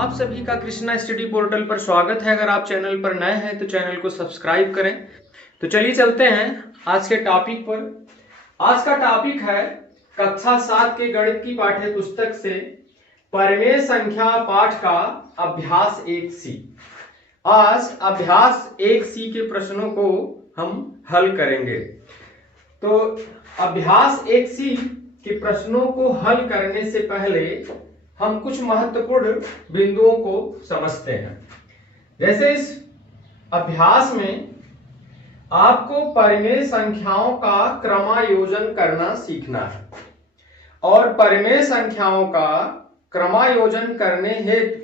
आप सभी का कृष्णा स्टडी पोर्टल पर स्वागत है। अगर आप चैनल पर नए हैं तो चैनल को सब्सक्राइब करें। तो चलिए चलते हैं आज के टॉपिक पर। आज का टॉपिक है कक्षा 7 के गणित की पाठ्य पुस्तक से परिमेय संख्या पाठ का अभ्यास 1C। आज अभ्यास 1C के प्रश्नों को हम हल करेंगे। तो अभ्यास 1C के प्रश्नों को हल करने से पहले हम कुछ महत्वपूर्ण बिंदुओं को समझते हैं। जैसे इस अभ्यास में आपको परिमेय संख्याओं का क्रमायोजन करना सीखना है और परिमेय संख्याओं का क्रमायोजन करने हेतु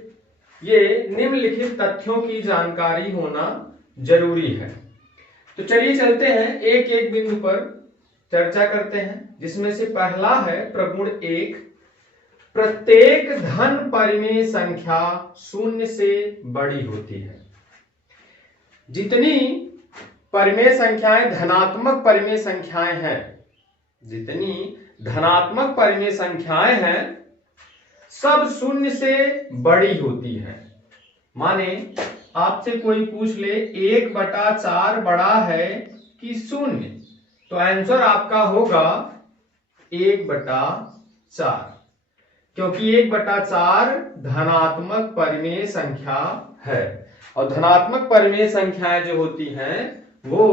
ये निम्नलिखित तथ्यों की जानकारी होना जरूरी है। तो चलिए चलते हैं एक एक बिंदु पर चर्चा करते हैं, जिसमें से पहला है प्रगुण 1। प्रत्येक धन परिमेय संख्या शून्य से बड़ी होती है। जितनी परिमेय संख्याएं धनात्मक परिमेय संख्याएं हैं, जितनी धनात्मक परिमेय संख्याएं हैं सब शून्य से बड़ी होती है। माने आपसे कोई पूछ ले 1/4 बड़ा है कि शून्य, तो आंसर आपका होगा 1/4, क्योंकि 1/4 धनात्मक परिमेय संख्या है और धनात्मक परिमेय संख्याएं जो होती हैं वो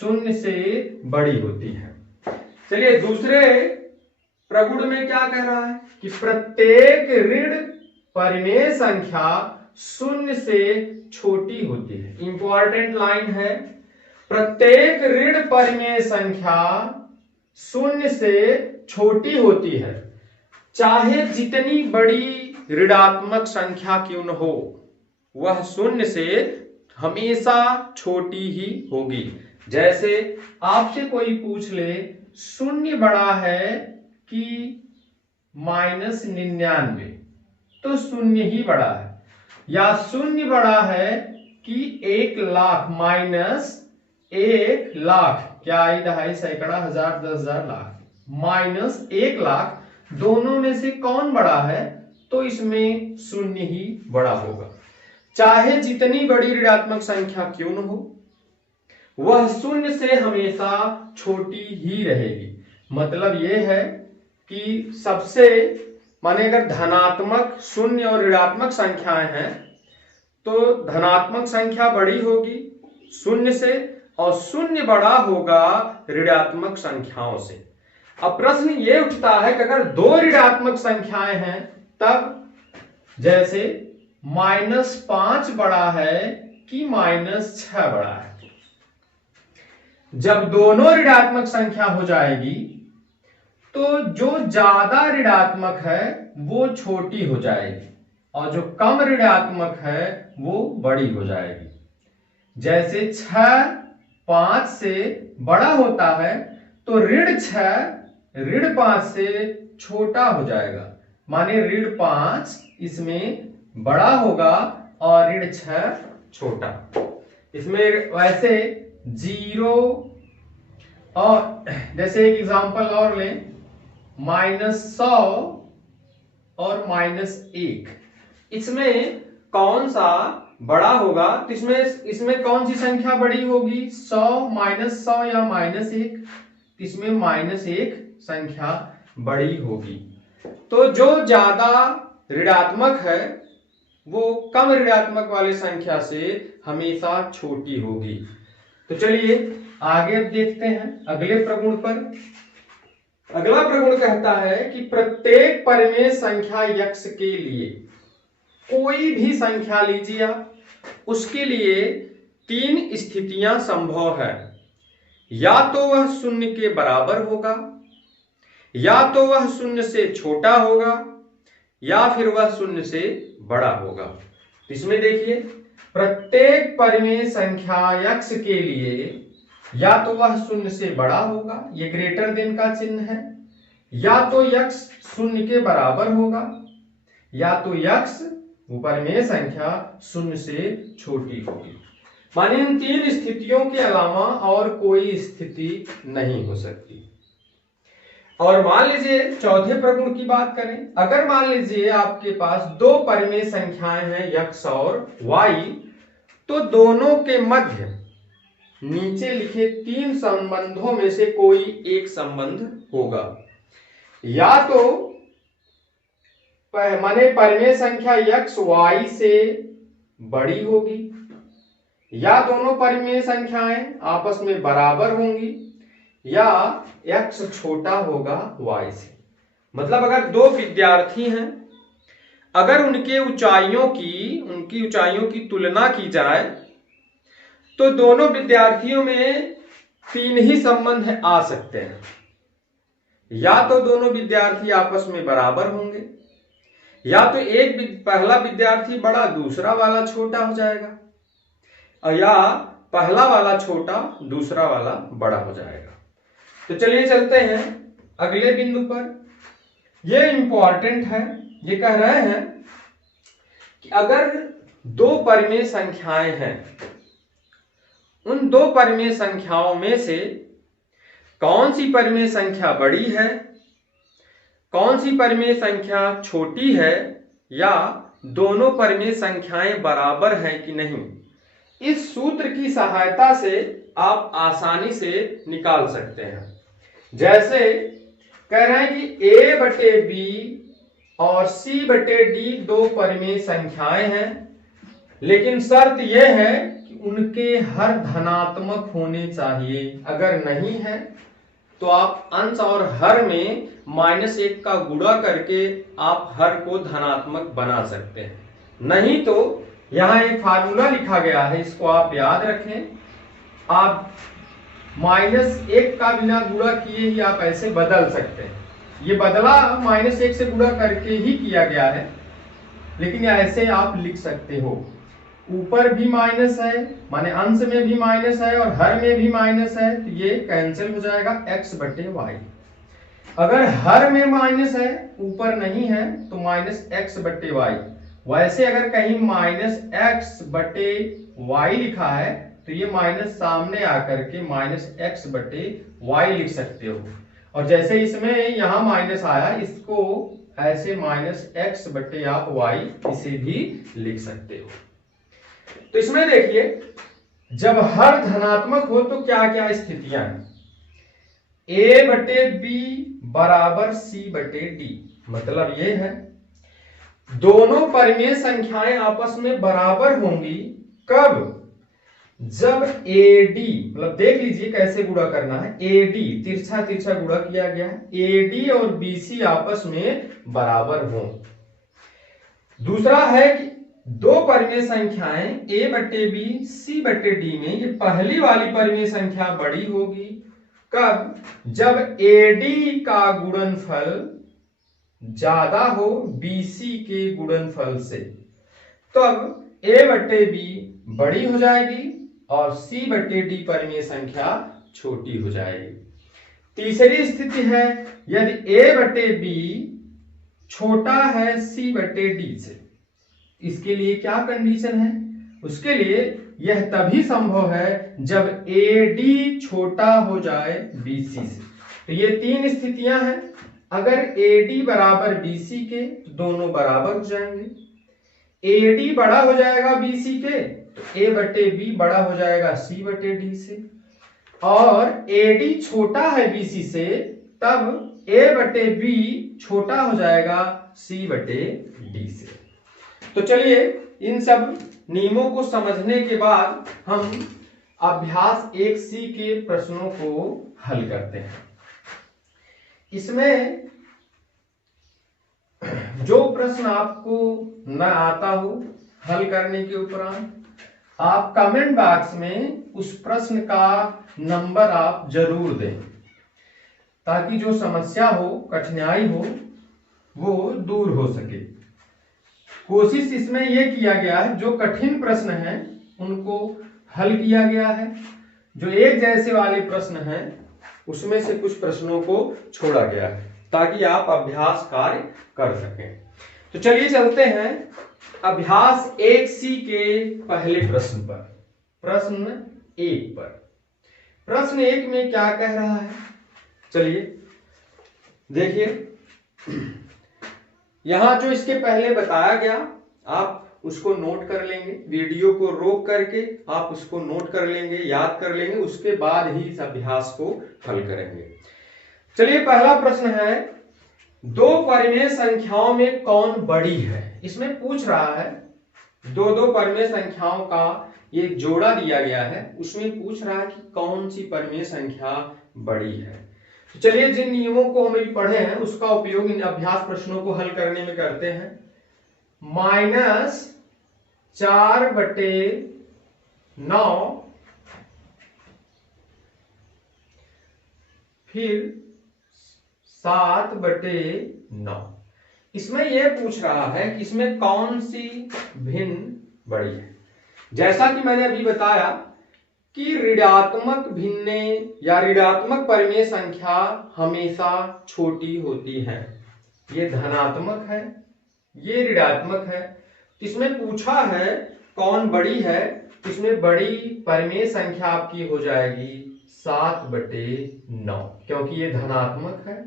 शून्य से बड़ी होती हैं। चलिए दूसरे प्रगुण में क्या कह रहा है कि प्रत्येक ऋण परिमेय संख्या शून्य से छोटी होती है। इंपॉर्टेंट लाइन है, प्रत्येक ऋण परिमेय संख्या शून्य से छोटी होती है, चाहे जितनी बड़ी ऋणात्मक संख्या क्यों न हो, वह शून्य से हमेशा छोटी ही होगी। जैसे आपसे कोई पूछ ले शून्य बड़ा है कि -99, तो शून्य ही बड़ा है, या शून्य बड़ा है कि 1,00,000 -1,00,000, क्या आई दहाई सैकड़ा हजार 10,000 लाख, -1,00,000, दोनों में से कौन बड़ा है? तो इसमें शून्य ही बड़ा होगा। चाहे जितनी बड़ी ऋणात्मक संख्या क्यों न हो, वह शून्य से हमेशा छोटी ही रहेगी। मतलब यह है कि सबसे माने अगर धनात्मक शून्य और ऋणात्मक संख्याएं हैं तो धनात्मक संख्या बड़ी होगी शून्य से और शून्य बड़ा होगा ऋणात्मक संख्याओं से। अब प्रश्न ये उठता है कि अगर दो ऋणात्मक संख्याएं हैं तब, जैसे -5 बड़ा है कि -6 बड़ा है। जब दोनों ऋणात्मक संख्या हो जाएगी तो जो ज्यादा ऋणात्मक है वो छोटी हो जाएगी और जो कम ऋणात्मक है वो बड़ी हो जाएगी। जैसे 6 5 से बड़ा होता है तो ऋण 6 ऋण 5 से छोटा हो जाएगा, माने ऋण 5 इसमें बड़ा होगा और ऋण 6 छोटा। इसमें वैसे 0 और जैसे एक एग्जांपल और लें, -100 और -1, इसमें कौन सा बड़ा होगा? तो इसमें कौन सी संख्या बड़ी होगी? 100 -100 या -1? इसमें -1 संख्या बड़ी होगी। तो जो ज्यादा ऋणात्मक है वो कम ऋणात्मक वाले संख्या से हमेशा छोटी होगी। तो चलिए आगे अब देखते हैं अगले प्रगुण पर। अगला प्रगुण कहता है कि प्रत्येक परिमेय संख्या x के लिए, कोई भी संख्या लीजिए आप, उसके लिए 3 स्थितियां संभव है। या तो वह शून्य के बराबर होगा, या तो वह शून्य से छोटा होगा, या फिर वह शून्य से बड़ा होगा। तो इसमें देखिए प्रत्येक परिमेय संख्या x के लिए या तो वह शून्य से बड़ा होगा, ये ग्रेटर देन का चिन्ह है, या तो x शून्य के बराबर होगा, या तो x वो परिमेय संख्या शून्य से छोटी होगी। माने इन 3 स्थितियों के अलावा और कोई स्थिति नहीं हो सकती। और मान लीजिए चौथे प्रगुण की बात करें, अगर मान लीजिए आपके पास दो परिमेय संख्याएं हैं x और y, तो दोनों के मध्य नीचे लिखे तीन संबंधों में से कोई एक संबंध होगा। या तो माने परिमेय संख्या x y से बड़ी होगी, या दोनों परिमेय संख्याएं आपस में बराबर होंगी, या x छोटा होगा y से। मतलब अगर दो विद्यार्थी हैं, अगर उनकी ऊंचाइयों की तुलना की जाए तो दोनों विद्यार्थियों में तीन ही संबंध आ सकते हैं। या तो दोनों विद्यार्थी आपस में बराबर होंगे, या तो पहला विद्यार्थी बड़ा दूसरा वाला छोटा हो जाएगा, या पहला वाला छोटा दूसरा वाला बड़ा हो जाएगा। तो चलिए चलते हैं अगले बिंदु पर। यह इंपॉर्टेंट है। ये कह रहे हैं कि अगर दो परिमेय संख्याएं हैं, उन दो परिमेय संख्याओं में से कौन सी परिमेय संख्या बड़ी है, कौन सी परिमेय संख्या छोटी है, या दोनों परिमेय संख्याएं बराबर हैं कि नहीं, इस सूत्र की सहायता से आप आसानी से निकाल सकते हैं। जैसे कह रहे हैं कि a बटे b और c बटे d दो परिमेय संख्याएं हैं, लेकिन शर्त यह है कि उनके हर धनात्मक होने चाहिए। अगर नहीं है तो आप अंश और हर में -1 का गुणा करके आप हर को धनात्मक बना सकते हैं। नहीं तो यहां एक फार्मूला लिखा गया है, इसको आप याद रखें। आप -1 का बिना गुणा किए ही आप ऐसे बदल सकते हैं। ये बदला -1 से गुणा करके ही किया गया है, लेकिन ऐसे आप लिख सकते हो। ऊपर भी माइनस है, माने अंश में भी माइनस है और हर में भी माइनस है, तो ये कैंसिल हो जाएगा x बटे वाई। अगर हर में माइनस है, ऊपर नहीं है, तो -x बटे वाई। वैसे अगर कहीं -x बटे वाई लिखा है तो ये माइनस सामने आकर के -x बटे वाई लिख सकते हो। और जैसे इसमें यहां माइनस आया, इसको ऐसे -x बटे आप वाई इसे भी लिख सकते हो। तो इसमें देखिए, जब हर धनात्मक हो तो क्या क्या स्थितियां हैं। a बटे b बराबर c बटे d, मतलब ये है दोनों परिमेय संख्याएं आपस में बराबर होंगी। कब? जब AD, मतलब देख लीजिए कैसे गुणा करना है। AD तिरछा तिरछा गुणा किया गया है, AD और BC आपस में बराबर हो। दूसरा है कि दो परिमेय संख्याएं a बटे b c बटे d में ये पहली वाली परिमेय संख्या बड़ी होगी। कब? जब AD का गुणनफल ज्यादा हो BC के गुणनफल से, तब a बटे b बड़ी हो जाएगी और c बटे d परिमेय संख्या छोटी हो जाएगी। तीसरी स्थिति है यदि a बटे b छोटा है c बटे d से। इसके लिए क्या कंडीशन है? उसके लिए यह तभी संभव है जब AD छोटा हो जाए BC से। तो ये तीन स्थितियां हैं। अगर AD बराबर BC के तो दोनों बराबर हो जाएंगे। AD बड़ा हो जाएगा BC के तो A बटे B बड़ा हो जाएगा C बटे D से। और AD छोटा है BC से, तब A बटे B छोटा हो जाएगा C बटे D से। तो चलिए इन सब नियमों को समझने के बाद हम अभ्यास 1C के प्रश्नों को हल करते हैं। इसमें जो प्रश्न आपको न आता हो हल करने के उपरांत, आप कमेंट बॉक्स में उस प्रश्न का नंबर आप जरूर दें, ताकि जो समस्या हो, कठिनाई हो, वो दूर हो सके। कोशिश इसमें यह किया गया है जो कठिन प्रश्न हैं उनको हल किया गया है, जो एक जैसे वाले प्रश्न हैं उसमें से कुछ प्रश्नों को छोड़ा गया है ताकि आप अभ्यास कार्य कर सकें। तो चलिए चलते हैं अभ्यास 1C के पहले प्रश्न पर, प्रश्न 1 पर। प्रश्न 1 में क्या कह रहा है? चलिए देखिए यहां जो इसके पहले बताया गया आप उसको नोट कर लेंगे, वीडियो को रोक करके आप उसको नोट कर लेंगे, याद कर लेंगे, उसके बाद ही इस अभ्यास को हल करेंगे। चलिए पहला प्रश्न है, दो परिमेय संख्याओं में कौन बड़ी है। इसमें पूछ रहा है दो परिमेय संख्याओं का एक जोड़ा दिया गया है, उसमें पूछ रहा है कि कौन सी परिमेय संख्या बड़ी है। तो चलिए जिन नियमों को हम अभी पढ़े हैं उसका उपयोग इन अभ्यास प्रश्नों को हल करने में करते हैं। -4/9 फिर 7/9। इसमें यह पूछ रहा है कि इसमें कौन सी भिन्न बड़ी है। जैसा कि मैंने अभी बताया कि ऋणात्मक भिन्ने या ऋणात्मक परिमेय संख्या हमेशा छोटी होती है। ये धनात्मक है, ये ऋणात्मक है। इसमें पूछा है कौन बड़ी है, इसमें बड़ी परिमेय संख्या आपकी हो जाएगी 7/9, क्योंकि ये धनात्मक है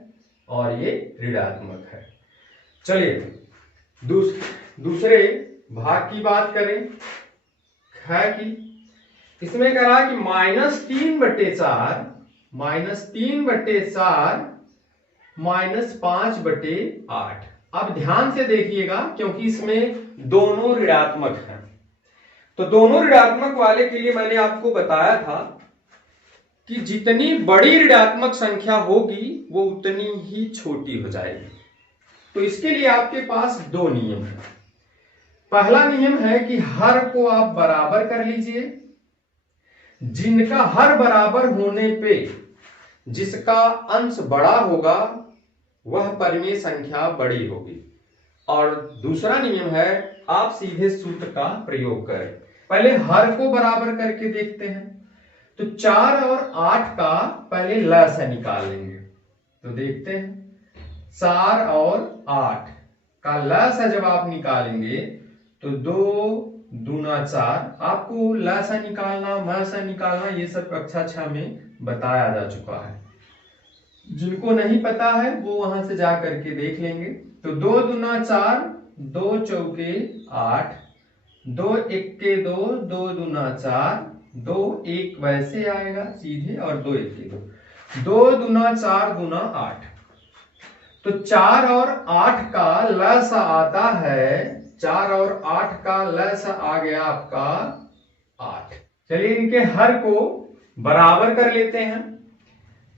और ये ऋणात्मक है। चलिए दूसरे भाग की बात करें, है कि इसमें करा कि -3/4 -5/8। अब ध्यान से देखिएगा क्योंकि इसमें दोनों ऋणात्मक हैं। तो दोनों ऋणात्मक वाले के लिए मैंने आपको बताया था कि जितनी बड़ी ऋणात्मक संख्या होगी वो उतनी ही छोटी हो जाएगी। तो इसके लिए आपके पास दो नियम है। पहला नियम है कि हर को आप बराबर कर लीजिए, जिनका हर बराबर होने पे जिसका अंश बड़ा होगा वह परिमेय संख्या बड़ी होगी। और दूसरा नियम है आप सीधे सूत्र का प्रयोग करें। पहले हर को बराबर करके देखते हैं। तो 4 और 8 का पहले लसा निकाल लेंगे। तो देखते हैं 4 और 8 का लसा जब आप निकालेंगे तो 2 दूना 4। आपको लसा निकालना, मसा निकालना ये सब कक्षा 6 में बताया जा चुका है। जिनको नहीं पता है वो वहां से जा करके देख लेंगे। तो 2 दूना 4, 2 चौके 8, 2 एक्के 2, 2 दूना 4, 2 1 वैसे आएगा सीधे और 2 एक्के 2, 2 दूना 4 दूना 8। तो 4 और 8 का लसा आता है, 4 और 8 का लसा आ गया आपका 8। चलिए इनके हर को बराबर कर लेते हैं।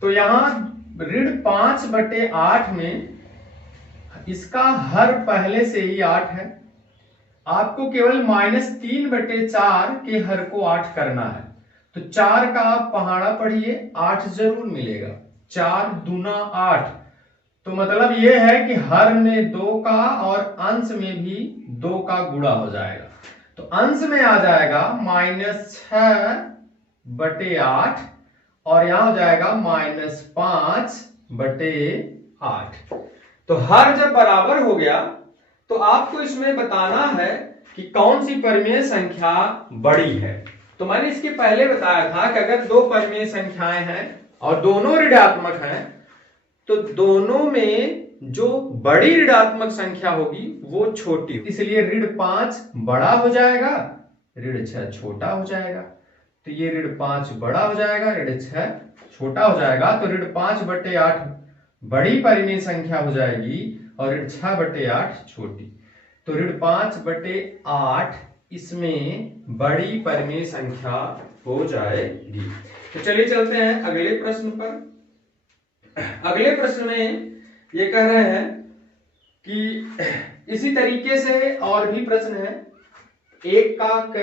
तो यहां ऋण 5/8 में इसका हर पहले से ही 8 है। आपको केवल -3/4 के हर को 8 करना है। तो 4 का आप पहाड़ा पढ़िए, 8 जरूर मिलेगा। 4 दूना 8, तो मतलब यह है कि हर में 2 का और अंश में भी 2 का गुणा हो जाएगा। तो अंश में आ जाएगा -6/8 और यहां हो जाएगा -5/8। तो हर जब बराबर हो गया तो आपको इसमें बताना है कि कौन सी परिमेय संख्या बड़ी है। तो मैंने इसके पहले बताया था कि अगर दो परिमेय संख्याएं हैं और दोनों ऋणात्मक हैं तो दोनों में जो बड़ी ऋणात्मक संख्या होगी वो छोटी, इसलिए ऋण 5 बड़ा हो जाएगा, ऋण 6 छोटा हो जाएगा। तो ये ऋण 5 बड़ा हो जाएगा, ऋण 6 छोटा हो जाएगा। तो ऋण 5/8 बड़ी परिमेय संख्या हो जाएगी और ऋण 6/8 छोटी। तो ऋण 5/8 इसमें बड़ी परिमेय संख्या हो जाएगी। तो चलिए चलते हैं अगले प्रश्न पर। अगले प्रश्न में ये कह रहे हैं कि इसी तरीके से और भी प्रश्न है, एक का ख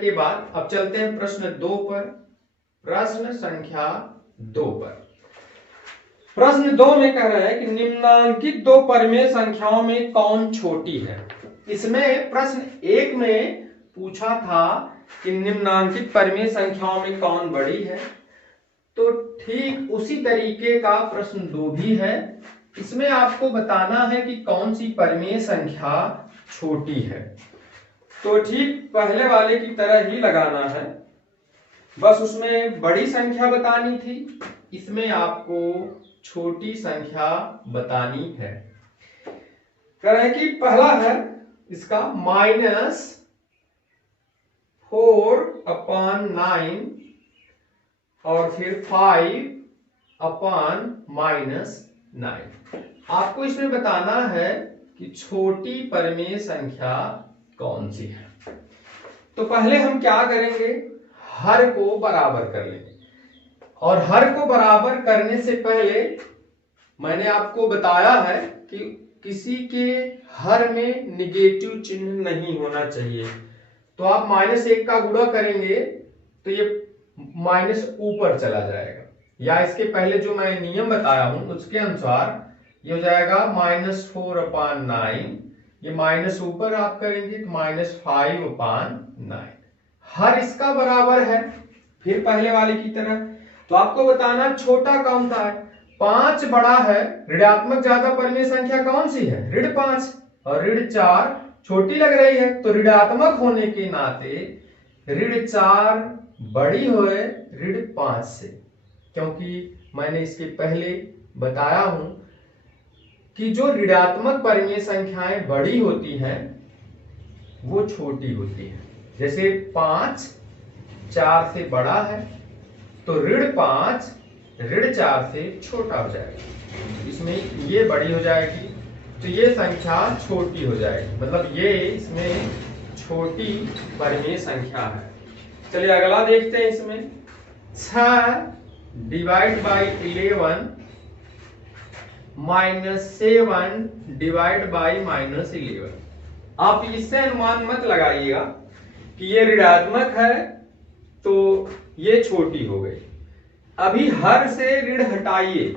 के बाद। अब चलते हैं प्रश्न 2 पर। प्रश्न संख्या 2 पर, प्रश्न 2 में कह रहे हैं कि निम्नांकित दो परिमेय संख्याओं में कौन छोटी है। इसमें प्रश्न 1 में पूछा था कि निम्नांकित परिमेय संख्याओं में कौन बड़ी है। तो ठीक उसी तरीके का प्रश्न 2 भी है। इसमें आपको बताना है कि कौन सी परिमेय संख्या छोटी है। तो ठीक पहले वाले की तरह ही लगाना है, बस उसमें बड़ी संख्या बतानी थी, इसमें आपको छोटी संख्या बतानी है। कह रहे हैं कि पहला है इसका -4/9 और फिर 5/-9। आपको इसमें बताना है कि छोटी परिमेय संख्या कौन सी है। तो पहले हम क्या करेंगे, हर को बराबर कर लेंगे। और हर को बराबर करने से पहले मैंने आपको बताया है कि किसी के हर में निगेटिव चिन्ह नहीं होना चाहिए। तो आप -1 का गुणा करेंगे तो ये माइनस ऊपर चला जाएगा, या इसके पहले जो मैं नियम बताया हूं उसके अनुसार ये हो जाएगा -4/9, ये माइनस ऊपर आप करेंगे तो -5/9। हर इसका बराबर है फिर पहले वाले की तरह। तो आपको बताना छोटा कौन सा है। 5 बड़ा है, ऋणात्मक ज्यादा परिमेय संख्या कौन सी है, ऋण 5, और ऋण 4 छोटी लग रही है। तो ऋणात्मक होने के नाते ऋण 4 बड़ी होए ऋण 5 से, क्योंकि मैंने इसके पहले बताया हूं कि जो ऋणात्मक परिमेय संख्याएं बड़ी होती हैं वो छोटी होती हैं। जैसे 5 4 से बड़ा है तो ऋण 5 ऋण 4 से छोटा हो जाएगा, इसमें ये बड़ी हो जाएगी तो ये संख्या छोटी हो जाएगी, मतलब ये इसमें छोटी परिमेय संख्या है। चलिए अगला देखते हैं। इसमें 6 डिवाइड बाई 11 -7 डिवाइड बाई -11। आप इससे अनुमान मत लगाइएगा कि ये ऋणात्मक है तो ये छोटी हो गई। अभी हर से ऋण हटाइए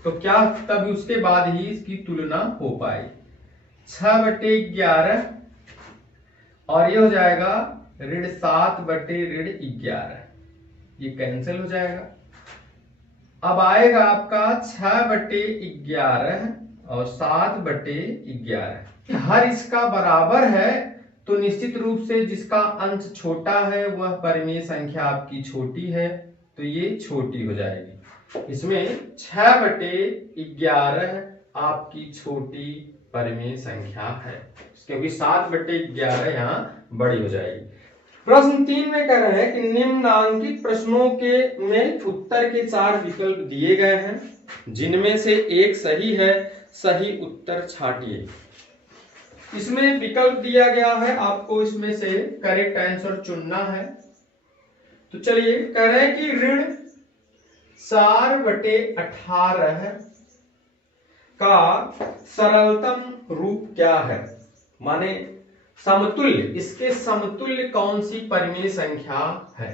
तो क्या तभी उसके बाद ही इसकी तुलना हो पाए। 6/11 और ये हो जाएगा ऋण 7/11, ये कैंसिल हो जाएगा। अब आएगा आपका 6/11 और 7/11। हर इसका बराबर है तो निश्चित रूप से जिसका अंश छोटा है वह परिमेय संख्या आपकी छोटी है, तो ये छोटी हो जाएगी। इसमें 6/11 आपकी छोटी परिमेय संख्या है, क्योंकि 7/11 यहाँ बड़ी हो जाएगी। प्रश्न 3 में कह रहे हैं कि निम्नांकित प्रश्नों के में उत्तर के 4 विकल्प दिए गए हैं, जिनमें से एक सही है, सही उत्तर छांटिए। इसमें विकल्प दिया गया है, आपको इसमें से करेक्ट आंसर चुनना है। तो चलिए कह रहे हैं कि ऋण 4/18 का सरलतम रूप क्या है, माने समतुल्य, इसके समतुल्य कौन सी परिमेय संख्या है।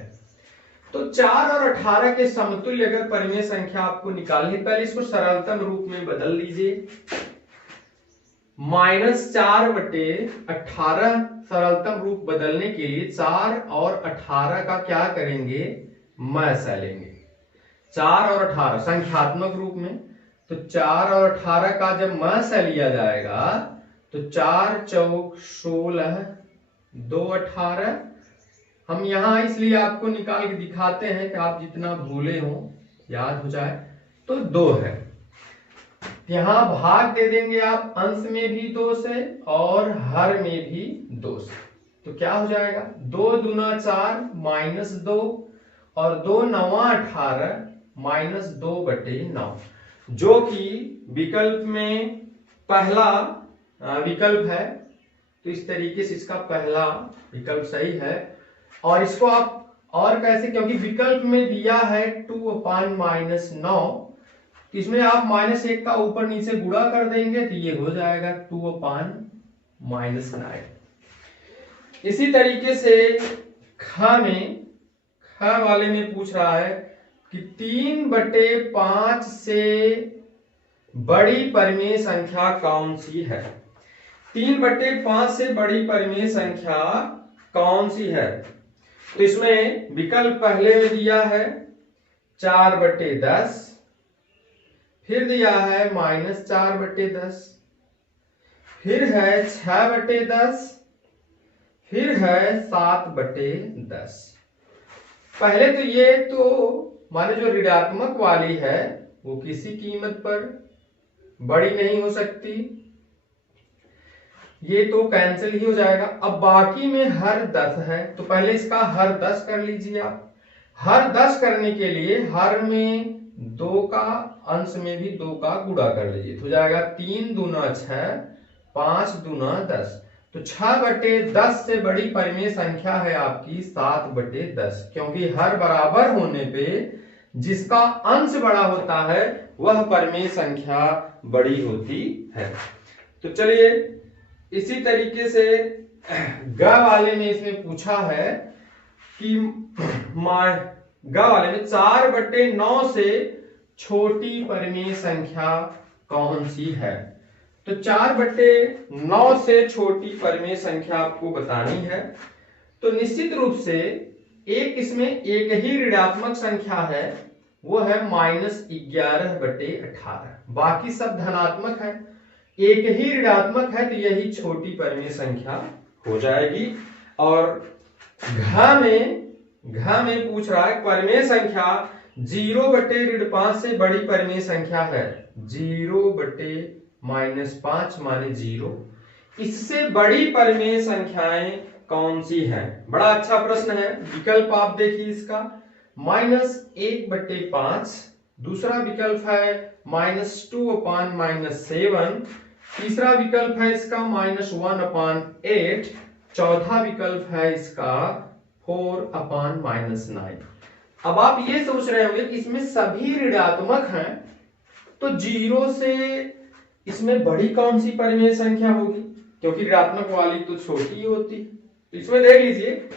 तो 4 और 18 के समतुल्य अगर परिमेय संख्या आपको निकालनी, पहले इसको सरलतम रूप में बदल लीजिए। -4/18 सरलतम रूप बदलने के लिए 4 और 18 का क्या करेंगे, मस लेंगे। 4 और 18 संख्यात्मक रूप में, तो 4 और 18 का जब मस लिया जाएगा तो 4 चौक 16, 2 18। हम यहां इसलिए आपको निकाल के दिखाते हैं कि आप जितना भूले हो याद हो जाए। तो 2 है, यहां भाग दे देंगे आप, अंश में भी 2 से और हर में भी 2 से। तो क्या हो जाएगा, 2 दूना 4 -2 और 2 9 18 -2/9, जो कि विकल्प में पहला विकल्प है। तो इस तरीके से इसका पहला विकल्प सही है। और इसको आप और कैसे, क्योंकि विकल्प में दिया है 2/-9, इसमें आप -1 का ऊपर नीचे गुणा कर देंगे तो ये हो जाएगा 2/-9। इसी तरीके से ख वाले में पूछ रहा है कि 3/5 से बड़ी परिमेय संख्या कौन सी है। 3/5 से बड़ी परिमेय संख्या कौन सी है। तो इसमें विकल्प पहले में दिया है 4/10, फिर दिया है -4/10, फिर है 6/10, फिर है 7/10। पहले तो ये तो माने जो ऋणात्मक वाली है वो किसी कीमत पर बड़ी नहीं हो सकती। ये तो कैंसिल ही हो जाएगा। अब बाकी में हर 10 है, तो पहले इसका हर 10 कर लीजिए आप। हर 10 करने के लिए हर में 2 का, अंश में भी 2 का गुणा कर लीजिए, तो हो जाएगा 3 दूना 6, 5 दूना 10। तो 6/10 से बड़ी परिमेय संख्या है आपकी 7/10, क्योंकि हर बराबर होने पे जिसका अंश बड़ा होता है वह परिमेय संख्या बड़ी होती है। तो चलिए इसी तरीके से ग वाले में इसमें पूछा है कि ग वाले में 4/9 से छोटी परिमेय संख्या कौन सी है। तो 4/9 से छोटी परिमेय संख्या आपको बतानी है। तो निश्चित रूप से इसमें एक ही ऋणात्मक संख्या है, वो है -11/18। बाकी सब धनात्मक है, एक ही ऋणात्मक है, तो यही छोटी परिमेय संख्या हो जाएगी। और घ में पूछ रहा है परिमेय संख्या 0/5 से बड़ी परिमेय संख्या है। 0/-5 माने 0, इससे बड़ी परिमेय संख्याएं कौन सी हैं? बड़ा अच्छा प्रश्न है। विकल्प आप देखिए इसका, -1/5, दूसरा विकल्प है -2/-7, तीसरा विकल्प है इसका -1/8, चौथा विकल्प है इसका 4/-9। अब आप ये सोच रहे होंगे कि इसमें सभी ऋणात्मक हैं, तो 0 से इसमें बड़ी कौन सी परिमेय संख्या होगी, क्योंकि ऋणात्मक वाली तो छोटी होती। तो इसमें देख लीजिए,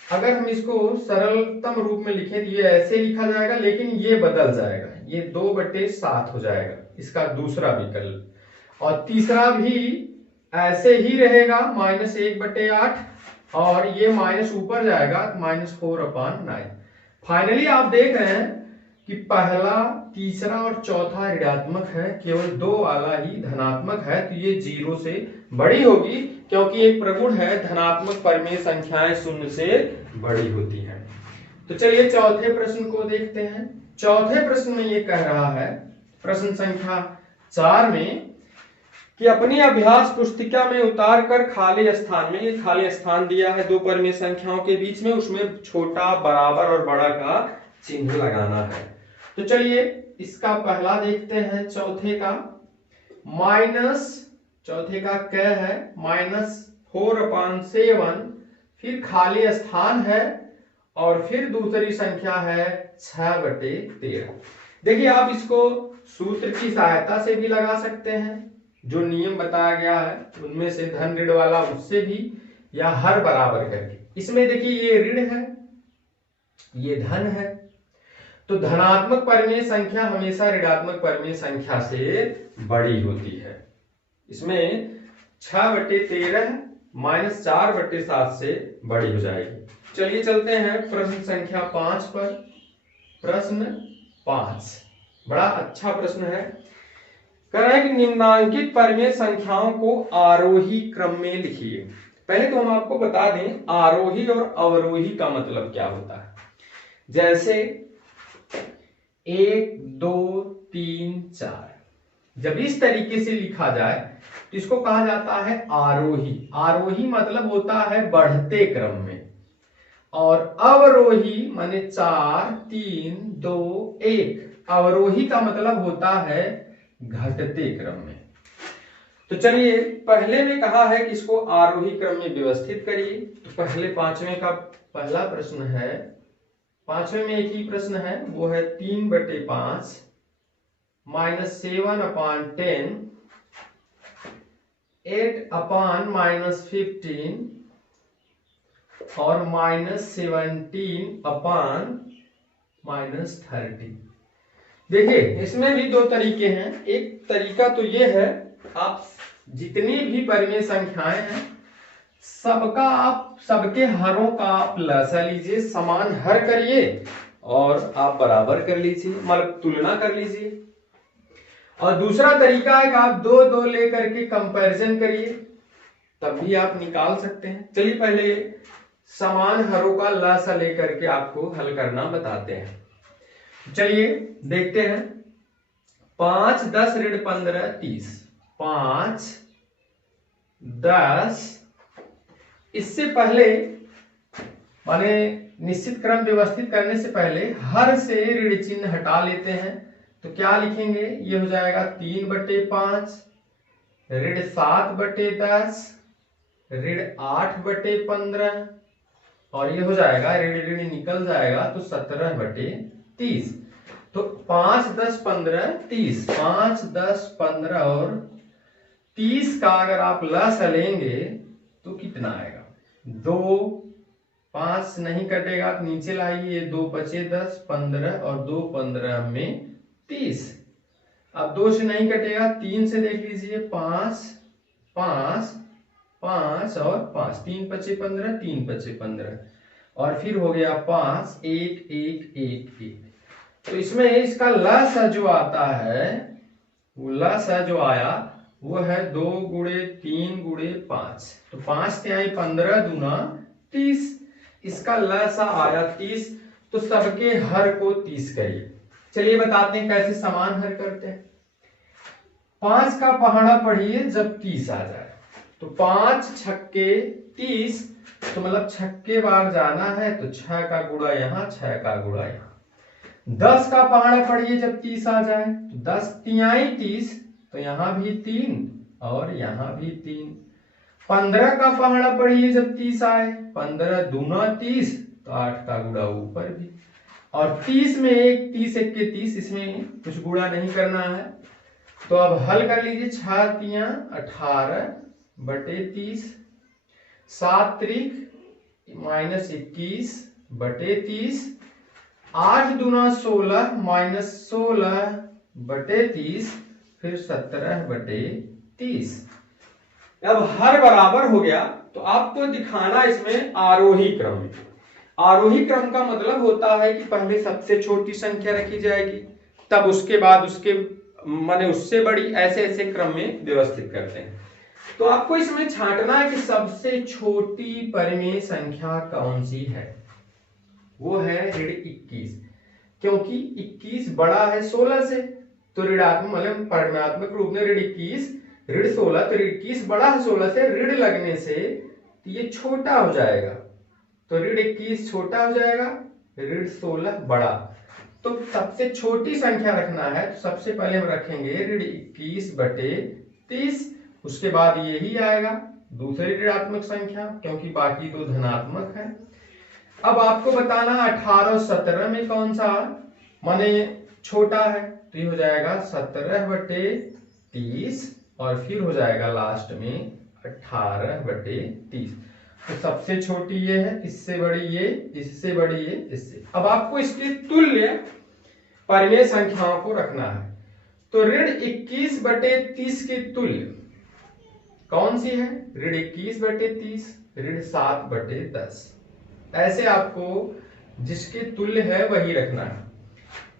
अगर हम इसको सरलतम रूप में लिखें तो ये ऐसे लिखा जाएगा, लेकिन ये बदल जाएगा, ये 2/7 हो जाएगा इसका दूसरा विकल्प, और तीसरा भी ऐसे ही रहेगा -1/8, और ये माइनस ऊपर जाएगा -4/9। फाइनली आप देख रहे हैं कि पहला, तीसरा और चौथा ऋणात्मक है, केवल 2 वाला ही धनात्मक है, तो ये 0 से बड़ी होगी, क्योंकि एक प्रगुण है धनात्मक परिमेय संख्याएं 0 से बड़ी होती हैं। तो चलिए चौथे प्रश्न को देखते हैं। चौथे प्रश्न में ये कह रहा है, प्रश्न संख्या 4 में, कि अपनी अभ्यास पुस्तिका में उतार कर खाली स्थान में, ये खाली स्थान दिया है 2 परिमेय संख्याओं के बीच में, उसमें छोटा, बराबर और बड़ा का चिन्ह लगाना है। तो चलिए इसका पहला देखते हैं, चौथे का चौथे का क्या है, -4/7, फिर खाली स्थान है, और फिर दूसरी संख्या है 6/13। देखिए आप इसको सूत्र की सहायता से भी लगा सकते हैं, जो नियम बताया गया है उनमें से, धन ऋण वाला उससे भी, या हर बराबर करके। इसमें देखिए ये ऋण है, ये धन है, तो धनात्मक परिमेय संख्या हमेशा ऋणात्मक परिमेय संख्या से बड़ी होती है। इसमें 6/13 -4/7 से बड़ी हो जाएगी। चलिए चलते हैं प्रश्न संख्या 5 पर। प्रश्न 5 बड़ा अच्छा प्रश्न है। कह रहा है कि निम्नांकित परिमेय संख्याओं को आरोही क्रम में लिखिए। पहले तो हम आपको बता दें आरोही और अवरोही का मतलब क्या होता है। जैसे 1 2 3 4, जब इस तरीके से लिखा जाए तो इसको कहा जाता है आरोही। आरोही मतलब होता है बढ़ते क्रम में, और अवरोही माने 4 3 2 1। अवरोही का मतलब होता है घटते क्रम में। तो चलिए पहले में कहा है कि इसको आरोही क्रम में व्यवस्थित करिए। तो पहले 5वें का पहला प्रश्न है, 5वें में एक ही प्रश्न है, वो है 3/5 -7/10, 8/-15 और -17/-30। देखिए इसमें भी 2 तरीके हैं। एक तरीका तो ये है, आप जितनी भी परिमेय संख्याएं हैं सबके हरों का आप लसा लीजिए, समान हर करिए और आप बराबर कर लीजिए, मतलब तुलना कर लीजिए। और दूसरा तरीका है कि आप 2 लेकर के कंपैरिजन करिए, तब भी आप निकाल सकते हैं। चलिए पहले समान हरों का लसा लेकर के आपको हल करना बताते हैं। चलिए देखते हैं। 5 10 ऋण 15 30, 5 10। इससे पहले माने निश्चित क्रम व्यवस्थित करने से पहले हर से ऋण चिन्ह हटा लेते हैं। तो क्या लिखेंगे, ये हो जाएगा 3/5, ऋण 7/10, ऋण 8/15, और ये हो जाएगा ऋण ऋण निकल जाएगा तो 17/30। तो 5 10 15 30, 5 10 15 और 30 का अगर आप लसा लेंगे तो कितना आएगा, 2 5 नहीं कटेगा तो नीचे लाइए, 2 बचे 10 15 और 2 15 में 30। अब 2 से नहीं कटेगा, 3 से देख लीजिए, 5 5 5 और 5, 3 बचे 15, 3 बचे 15 और फिर हो गया 5 1 1 1 1। तो इसमें इसका लसा जो आता है, वो लसा जो आया वो है 2 गुणे 3 गुणे 5। तो 5 तिहाई 15 दूना 30, इसका लसा आया 30। तो सबके हर को 30 करिए। चलिए बताते हैं कैसे समान हर करते हैं। 5 का पहाड़ा पढ़िए जब 30 आ जाए, तो 5 छक्के 30, तो मतलब छक्के बार जाना है तो 6 का गुणा यहाँ, 6 का गुणा यहाँ। 10 का पहाड़ा पढ़िए जब 30 आ जाए, तो 10 तिहाई 30, तो यहाँ भी 3 और यहाँ भी 3। 15 का पहाड़ा पढ़िए जब 30 आए, 15 दूना 30, तो 8 का गुणा ऊपर भी, और 30 में 1 30 1 के 30, इसमें कुछ गुणा नहीं करना है। तो अब हल कर लीजिए, 6 तिया 18/30, 7 त्रिक -21/30, 8 दूना 16 -16/30, फिर 17/30। अब हर बराबर हो गया तो आपको दिखाना इसमें आरोही क्रम में। आरोही क्रम का मतलब होता है कि पहले सबसे छोटी संख्या रखी जाएगी, तब उसके बाद उसके माने उससे बड़ी, ऐसे ऐसे क्रम में व्यवस्थित करते हैं। तो आपको इसमें छांटना है कि सबसे छोटी परिमेय संख्या कौन सी है। वो है ऋण 21, क्योंकि 21 बड़ा है 16 से, तो ऋणात्मक मतलब परिमाणात्मक रूप में ऋण 21 ऋण 16, तो ऋण 21 बड़ा है 16 से, ऋण लगने से ये छोटा हो जाएगा, तो ऋण 21 छोटा हो जाएगा, ऋण 16 बड़ा। तो सबसे छोटी संख्या रखना है, तो सबसे पहले हम रखेंगे ऋण 21/30, उसके बाद यही आएगा दूसरी ऋणात्मक संख्या, क्योंकि बाकी तो धनात्मक है। अब आपको बताना 18 और 17 में कौन सा माने छोटा है, तो ये हो जाएगा 17/30 और फिर हो जाएगा लास्ट में 18/30। तो सबसे छोटी ये है, इससे बड़ी ये, इससे बड़ी ये, इससे। अब आपको इसके तुल्य परिमेय संख्याओं को रखना है। तो ऋण 21/30 की तुल्य कौन सी है, ऋण 21/30, ऋण 7/10। ऐसे आपको जिसके तुल्य है वही रखना है।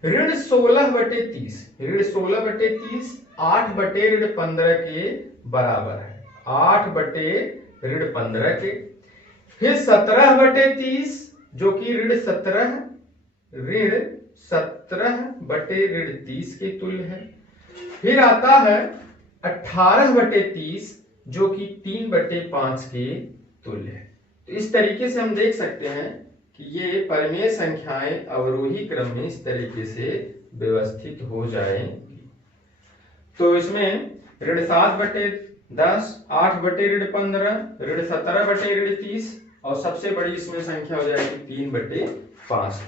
ऋण 16/30, ऋण 16/30 8/15 के बराबर है, 8/15 के। फिर 17/30 जो कि ऋण 17/30 के तुल्य है। फिर आता है 18/30 जो कि 3/5 के तुल्य है। तो इस तरीके से हम देख सकते हैं कि ये परिमेय संख्याएं अवरोही क्रम में इस तरीके से व्यवस्थित हो जाएंगी। तो इसमें ऋण 7/10, 8/15, ऋण 17/30 और सबसे बड़ी इसमें संख्या हो जाएगी 3/5।